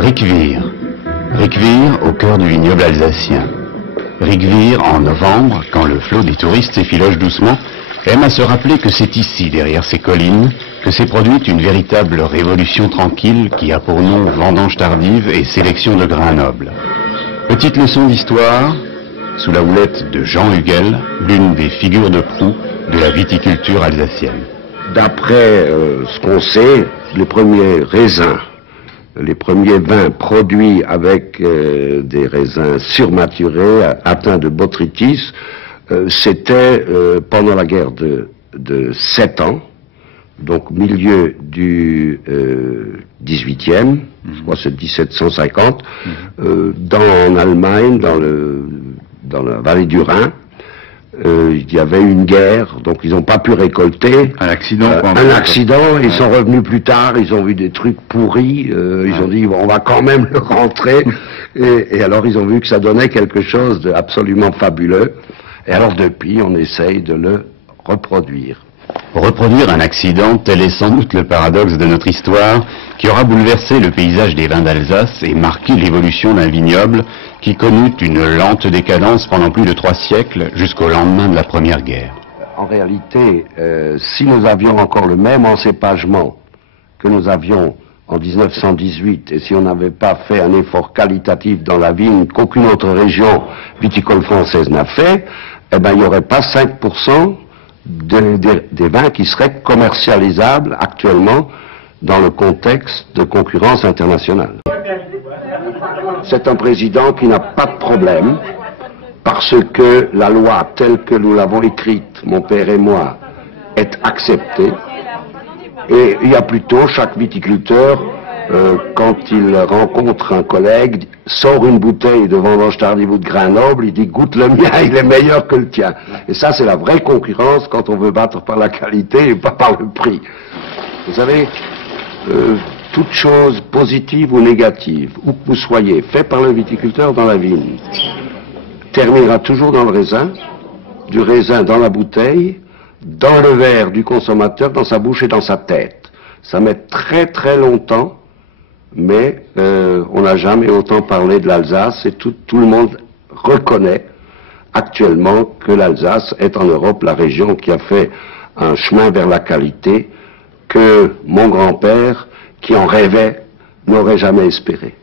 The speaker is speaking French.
Ricquewihr. Ricquewihr au cœur du vignoble alsacien. Ricquewihr, en novembre, quand le flot des touristes s'effiloche doucement, aime à se rappeler que c'est ici, derrière ces collines, que s'est produite une véritable révolution tranquille qui a pour nom vendange tardive et sélection de grains nobles. Petite leçon d'histoire, sous la houlette de Jean Hugel, l'une des figures de proue de la viticulture alsacienne. D'après ce qu'on sait, les premiers raisins, les premiers vins produits avec des raisins surmaturés, atteints de botrytis, c'était pendant la guerre de 7 ans, donc milieu du 18e, je crois que c'est 1750, en Allemagne, dans la vallée du Rhin. Il y avait une guerre, donc ils n'ont pas pu récolter. Un accident Ils sont revenus plus tard, ils ont vu des trucs pourris, ils ont dit bon, on va quand même le rentrer, et alors ils ont vu que ça donnait quelque chose d'absolument fabuleux, et alors depuis on essaye de le reproduire. Reproduire un accident, tel est sans doute le paradoxe de notre histoire, qui aura bouleversé le paysage des vins d'Alsace et marqué l'évolution d'un vignoble qui connut une lente décadence pendant plus de 3 siècles jusqu'au lendemain de la Première Guerre. En réalité, si nous avions encore le même encépagement que nous avions en 1918, et si on n'avait pas fait un effort qualitatif dans la vigne qu'aucune autre région viticole française n'a fait, eh ben, il n'y aurait pas 5% des vins qui seraient commercialisables actuellement dans le contexte de concurrence internationale. C'est un président qui n'a pas de problème parce que la loi telle que nous l'avons écrite, mon père et moi, est acceptée, et il y a plutôt chaque viticulteur, quand il rencontre un collègue, sort une bouteille de vendange tardive ou de grain noble, il dit goûte le mien, il est meilleur que le tien. Et ça c'est la vraie concurrence quand on veut battre par la qualité et pas par le prix. Vous savez, toute chose positive ou négative, où que vous soyez, fait par le viticulteur dans la vigne, terminera toujours dans le raisin, du raisin dans la bouteille, dans le verre du consommateur, dans sa bouche et dans sa tête. Ça met très très longtemps, mais on n'a jamais autant parlé de l'Alsace et tout le monde reconnaît actuellement que l'Alsace est en Europe la région qui a fait un chemin vers la qualité que mon grand-père, qui en rêvait, n'aurait jamais espéré.